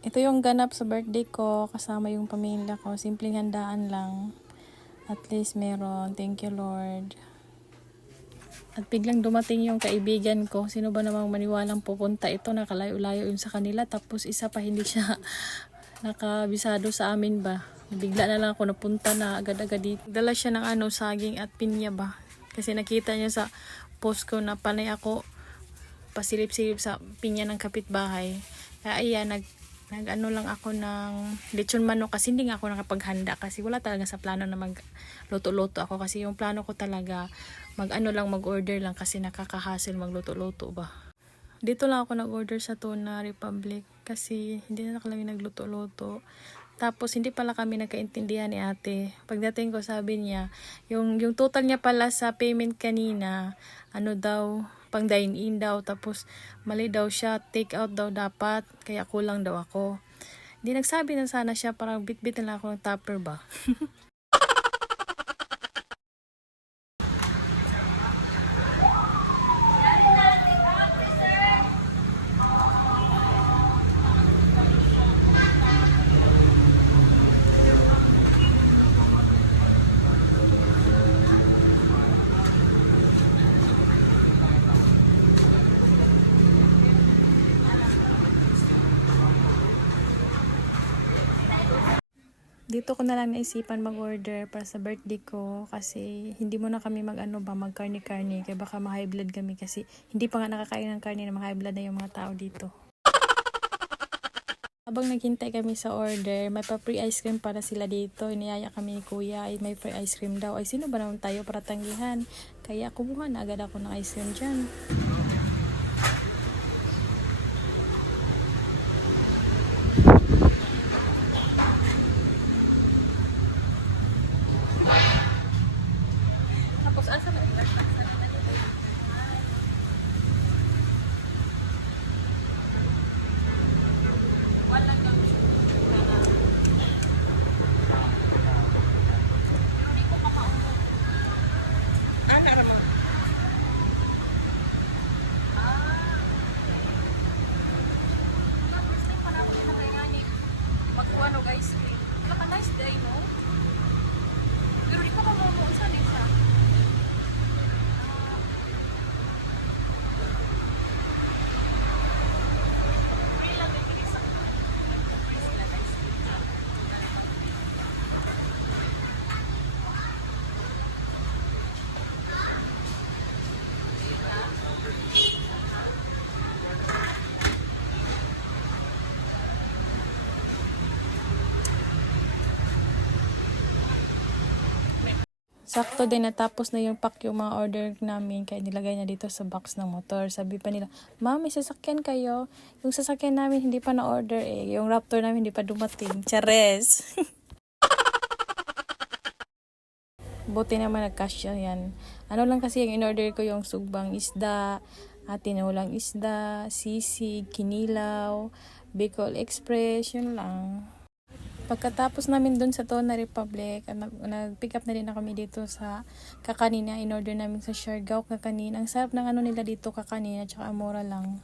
Ito yung ganap sa birthday ko, kasama yung pamilya ko. Simpleng handaan lang. At least meron. Thank you, Lord. At biglang dumating yung kaibigan ko. Sino ba namang maniwalang pupunta ito? Nakalayo-layo yun sa kanila. Tapos isa pa hindi siya nakabisado sa amin ba. Bigla na lang ako napunta na agad-agad dito. Dala siya ng saging at pinya ba. Kasi nakita niya sa post ko na panay ako pasilip-silip sa pinya ng kapitbahay. Kaya ayan, lang ako ng lechon manok kasi hindi nga ako nakapaghanda kasi wala talaga sa plano na magluto-luto ako kasi yung plano ko talaga mag-order lang kasi nakakahassle magluto-luto ba. Dito lang ako nag-order sa Tuna Republic kasi hindi na kami nagluto-luto. Tapos hindi pala kami nagkaintindihan ni ate. Pagdating ko sabi niya, yung total niya pala sa payment kanina, daw, pang dine-in daw. Tapos mali daw siya, take out daw dapat, kaya kulang daw ako. Hindi nagsabi na sana siya, parang bit-bit na lang ako ng tupper ba. Dito ko na lang naisipan mag-order para sa birthday ko kasi hindi mo na kami mag-karne-karne kaya baka ma-high blood kami kasi hindi pa nga nakakain ng karne na ma-high blood na yung mga tao dito. Habang naghintay kami sa order, may pa-free ice cream para sila dito. Iniyaya kami ni kuya ay may free ice cream daw. Ay sino ba naman tayo para tanggihan? Kaya kumuha na agad ako ng ice cream dyan. Tapos asa ba? Ice cream. Naka nice day, no? Pero di pa ka mo saan siya. Sakto din natapos na yung pack yung mga order namin kaya nilagay na dito sa box ng motor. Sabi pa nila, "Ma'am, may sasakyan kayo?" Yung sasakyan namin hindi pa na-order eh. Yung Raptor namin hindi pa dumating. Chares! Buti naman nagkasya yan. Ano lang kasi yung in-order ko yung sugbang isda, tinulang isda, sisig, kinilaw, Bicol Express, yun lang. Pagkatapos namin dun sa Tona Republic, nag-pick up na din na kami dito sa kakanin na in-order namin sa Siargao kakanin. Ang sarap ng nila dito kakanin at saka mura lang.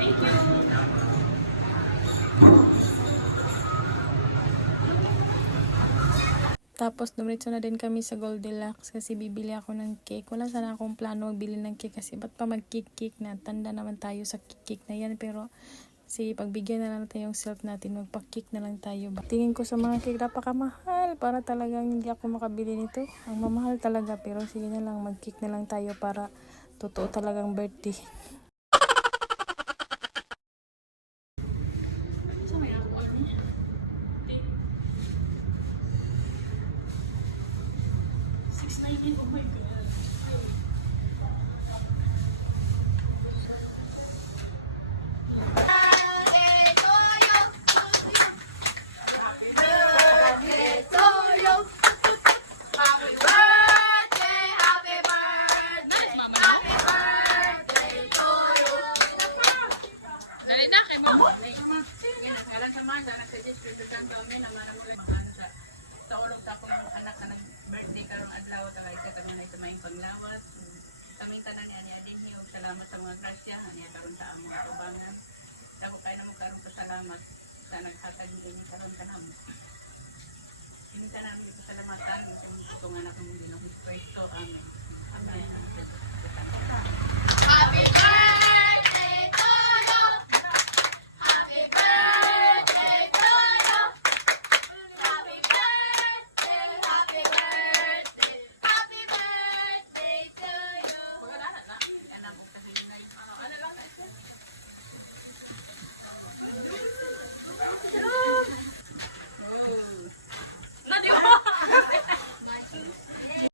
Thank you. Tapos dumiretso na din kami sa Goldilocks kasi bibili ako ng cake. Wala sana akong plano magbili ng cake kasi ba't pa mag-cake na? Tanda naman tayo sa cake na yan. Pero sige, pagbigyan na lang natin yung self natin. Magpa-cake na lang tayo. Tingin ko sa mga cake napakamahal para talagang hindi ako makabili nito. Ang mamahal talaga pero sige na lang mag-cake na lang tayo para totoo talagang birthday. Oh my God. Sa ulog tapos may panglawat. Kami tanan ni adin hiyo salamat sa mga grasya niya karon sa among tubangan. Dako kay na magkaroon ko salamat sa naghatag din karon kanamo. Hindi ka namin pasalamatan sa mga tungan akong Ginoo Kristo. Amen. Amen.